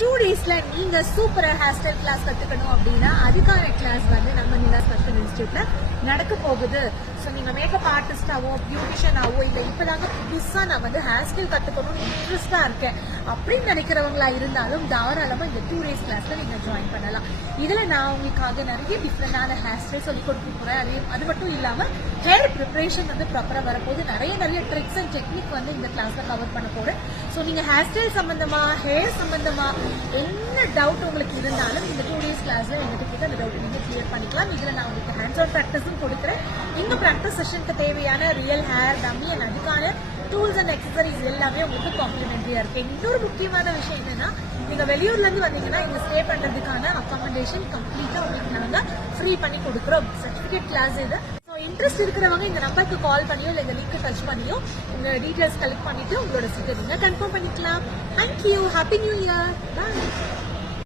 2 daysல நீங்க சூப்பரா hair style class கத்துக்கணும் அப்படின்னா அதுக்கான கிளாஸ் வந்து நம்ம நிலாஸ் ஃபேஷன் இன்ஸ்டிடியூட்ல நடக்க போகுது. ஸோ நீங்க மேக்கப் ஆர்டிஸ்டாவோ பியூட்டிஷியனாவோ இல்லை இப்பதாங்க புதுசா நான் வந்து ஹேர் ஸ்டைல் கத்துக்கணும்னு இன்ட்ரெஸ்டா இருக்கேன் அப்படின்னு நினைக்கிறவங்களா இருந்தாலும் தாராளமா இந்த 2 days கிளாஸ்ல நீங்க ஜாயின் பண்ணலாம். இதுல நான் உங்களுக்காக நிறைய டிஃப்ரெண்டான ஹேர் ஸ்டைல் சொல்லி கொடுக்க போறேன். அது மட்டும் இல்லாம ஹேர் ப்ரிப்பரேஷன் வந்து ப்ராப்பரா வரப்போது. நிறைய ட்ரிக்ஸ் அண்ட் டெக்னிக் வந்து இந்த கிளாஸ்ல கவர் பண்ண போறேன். ஸோ நீங்க ஹேர் ஸ்டைல் சம்பந்தமா ஹேர் சம்பந்தமா என்ன டவுட் உங்களுக்கு இருந்தாலும் இந்த 2 days கிளாஸ்ல எங்கிட்ட அந்த டவுட் நீங்க கிளியர் பண்ணிக்கலாம். இதுல நான் உங்களுக்கு ஹேண்ட்ஸ் ஆன் ப்ராக்டிஸும் கொடுக்குறேன். இந்த ப்ராக்டிஸ் செஷனுக்கு தேவையான ரியல் ஹேர் டம்மி அண்ட் அதுக்கான டூல்ஸ் அண்ட் எக்ஸசரிஸ் எல்லாமே உங்களுக்கு காம்ப்ளிமெண்டரியா இருக்கு. இன்னொரு முக்கியமான விஷயம் என்னன்னா, நீங்க வெளியூர்ல இருந்து வந்தீங்கன்னா இங்க ஸ்டே பண்றதுக்கான அகாமடேஷன் கம்ப்ளீட்டா உங்களுக்கு நாங்க ஃப்ரீ பண்ணி கொடுக்குறோம். சர்டிபிகேட் கிளாஸ் இது. இன்ட்ரெஸ்ட் இருக்கிறவங்க இந்த நம்பருக்கு கால் பண்ணியோ இல்லை இந்த லிங்க் டச் பண்ணியோ உங்க டீடைல்ஸ் கலெக்ட் பண்ணிட்டு உங்களோட சீட்டை நீங்க கன்ஃபார்ம் பண்ணிக்கலாம். தேங்க்யூ. Happy new year. பாய்.